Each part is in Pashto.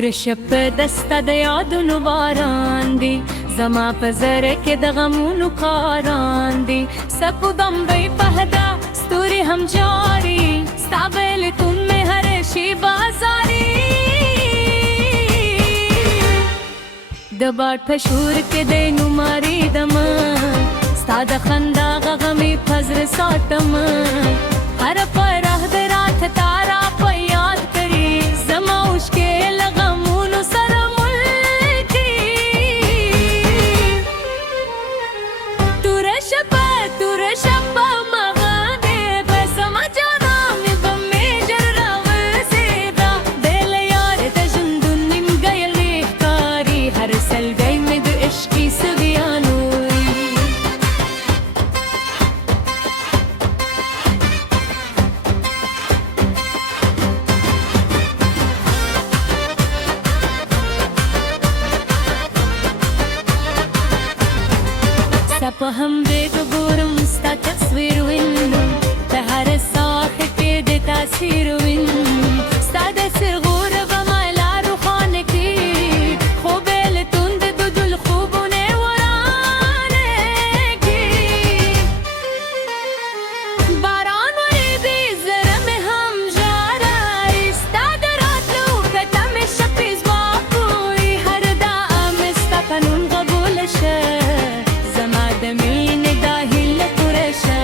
تور شب دسته د یادونو باران دی، زما په زړه کې د غمونو قاران دی. سپو بمبئی پهدا ستوري هم جاري، ستا بیلتون مې هر شي بازاري. د باد په شور کې دی نوماریدم، ستا د خندا غمې په زړه ساتم. هر پراه د رات تارا په یاد کړي، زما اوښکې له غمونو سره مل کړي. توره شپه مغه دی، په زما جانان مې به مې ژر راوسېده. بې له یاره د ژوندون نیمګړی ښکاري، هر سلګۍ مې د عشقي سویانو. سپه هم دې که ګورم ستا تصویر وینم، په هر ساحه کې د تاثیر وینم. ستا د سرغور غمه لا روښانه کړي، خو بیلتون د بدل خوبونه ورانه کړي. باران ورېږي زړه مې هم ژاړي، ستا د راتلو کته مې شپې ځواک وي. هر دعا مې ستا په نوم قبوله شه، زما د مینې دا هیله پوره شه.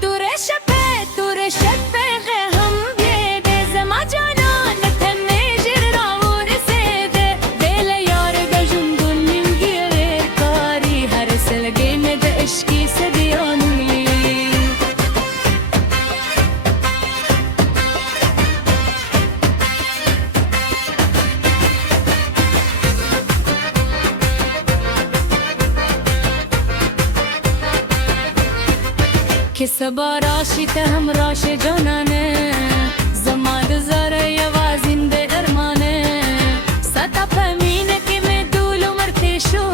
توره شپې هم بیدې، زما جانان ته مې ژر راورسېدې. بې له یاره د ژوندون نیمګړی ښکاري، هر سلګۍ مې د عشقي صدیانو وي. که سبا راشي ته هم راشه جانانه، زما د زړه یوازین د ارمانه. ستا په مینه کې مې ټول عمر تېر شو،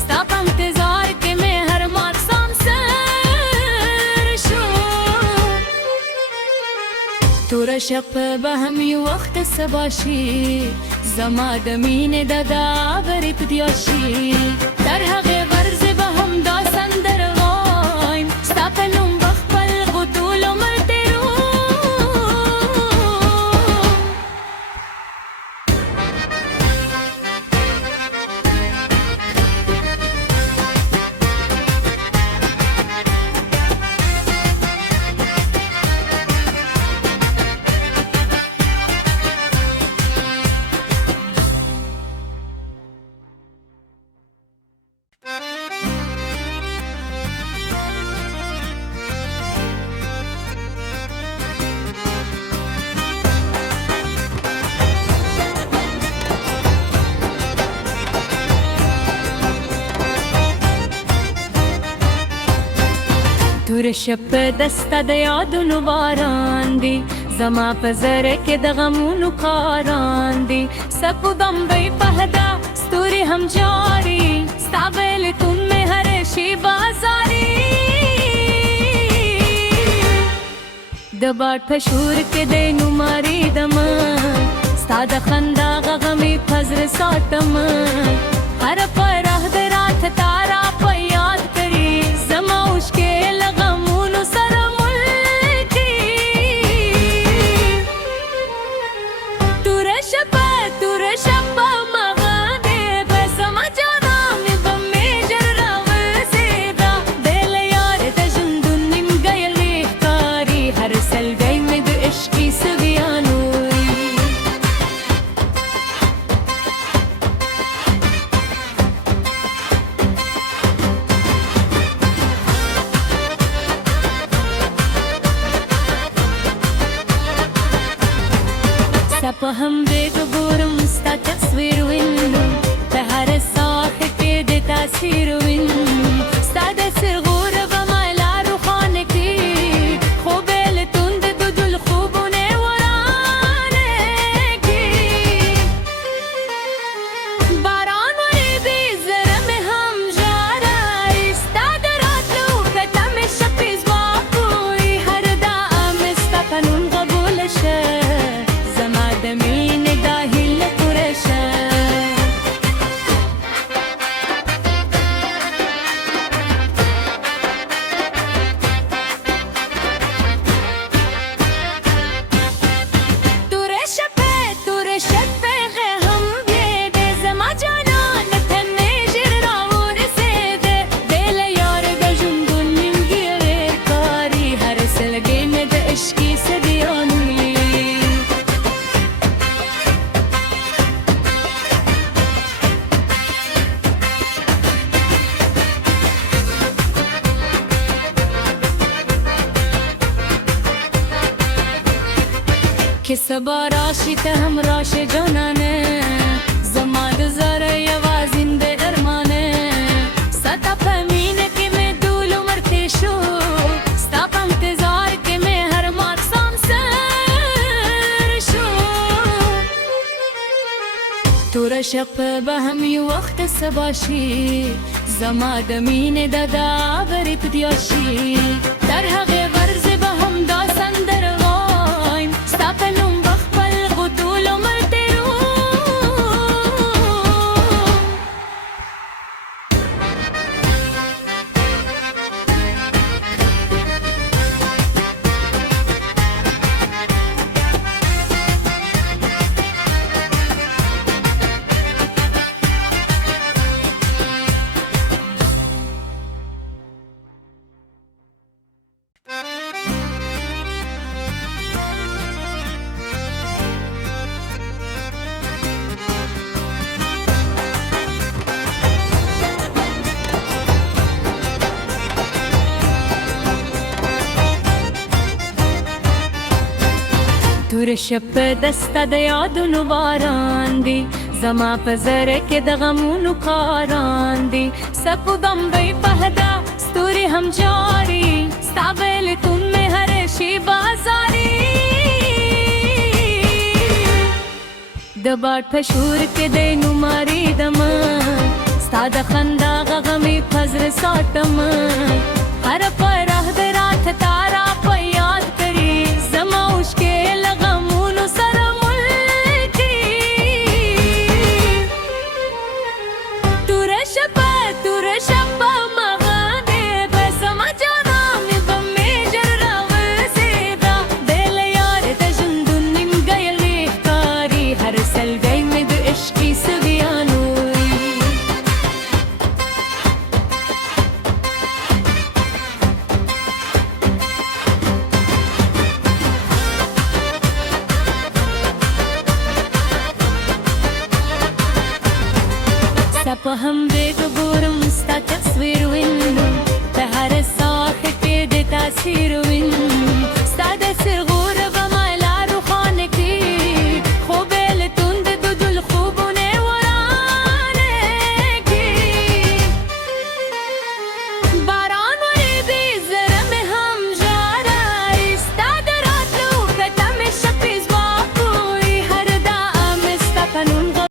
ستا په انتظار کې مې هر ماښام سر شو. توره شپه به هم یو وخت سبا شي، زما د مینې د داورې په دیا شي. تر هغې غرضې به هم دا سندره وایم، ستا په نوم به خپل ټول عمر تېروم. توره شپه دسته د یادونو باران دی، زما په زړه کې د غمونو قاران دی. سپو بمبئی پهدا ستوري هم جاري، ستا بیلتون مې هر شي بازاري. د باد په شور کې دی نوماریدم، ستا د خندا غمې په زړه ساتم. هر پراه د رات تارا په یاد کړي، زما اوښکې له غمونو سره مل کړي. توره شپه مغه دی، په زما جانان مې به مې ژر راوسېده. بې له یاره د ژوندون نیمګړی ښکاري، هر سلګۍ مې د عشقي سویانو وي. که سبا راشی ته هم راش جانانه زما د زره یوازین د ارمانه ستا په مینه کې مې دول عمر تیر شو ستا په انتظار کې مې هر ماښام سر شو توره شپه به هم یو وخت سبا شي زما د مینې د داورې په دیا شي تر هغې غرضې به هم دا سندره وایم ستا په نوم به خپل غټول عمر تېروم توره شپه دسته د یادونو باران دی زما په زړه کې د غمونو کاران دی سپو دمبۍ پهدا ستوري هم جاري ستا بیلتون مې هر شي بازاري د باد په شور کې دی نومارېدم ستا د خندا غغمې په زړه ساتم هر پراه د رات تارا په یاد کړي زما اوښکې له غمونو سره مل کړي توره شپه مغه دی به زما جانه مې به مې ژر راوسېده بې له یاره د ژوندون نیمګړی ښکاري هر سلګۍ مې د عشقي سویانو په همدې ګورم ستا تصویر وینم په هر ساعت کې د تاثیر وینم ستا د سرغور